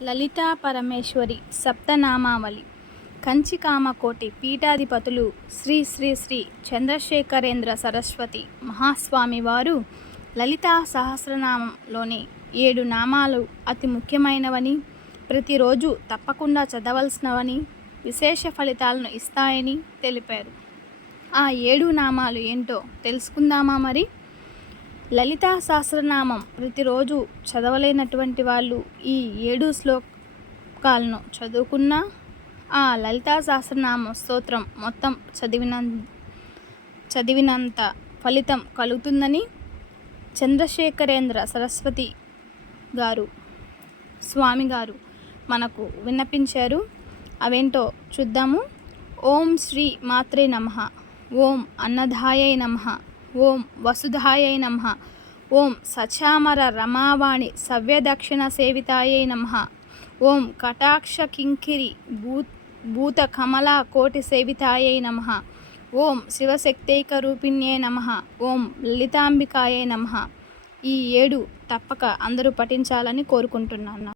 లలితా పరమేశ్వరి సప్తనామావళి. కంచికామకోటి పీఠాధిపతులు శ్రీ శ్రీ శ్రీ చంద్రశేఖరేంద్ర సరస్వతి మహాస్వామి వారు లలితా సహస్రనామంలోని 7 నామాలు అతి ముఖ్యమైనవని, ప్రతిరోజు తప్పకుండా చదవలసినవని, విశేష ఫలితాలను ఇస్తాయని తెలిపారు. ఆ 7 నామాలు ఏంటో తెలుసుకుందామా మరి? లలితా సహస్రనామం ప్రతిరోజు చదవలేనటువంటి వాళ్ళు ఈ 7 శ్లోకాలను చదువుకున్నా ఆ లలితా సహస్రనామ స్తోత్రం మొత్తం చదివినంత ఫలితం కలుగుతుందని చంద్రశేఖరేంద్ర సరస్వతి గారు స్వామి గారు మనకు విన్నపించారు. అవేంటో చూద్దాము. ఓం శ్రీ మాత్రే నమః. ఓం అన్నదాయై నమః. ఓం వసుధాయై నమః. ఓం సచామర రమావాణి సవ్యదక్షిణ సేవితాయై నమః. ఓం కటాక్ష కింకిరి భూత కమలా కోటి సేవితాయై నమః. ఓం శివశక్తైక రూపిణ్యై నమః. ఓం లలితాంబికాయై నమః. ఈ 7 తప్పక అందరూ పఠించాలని కోరుకుంటున్నాను.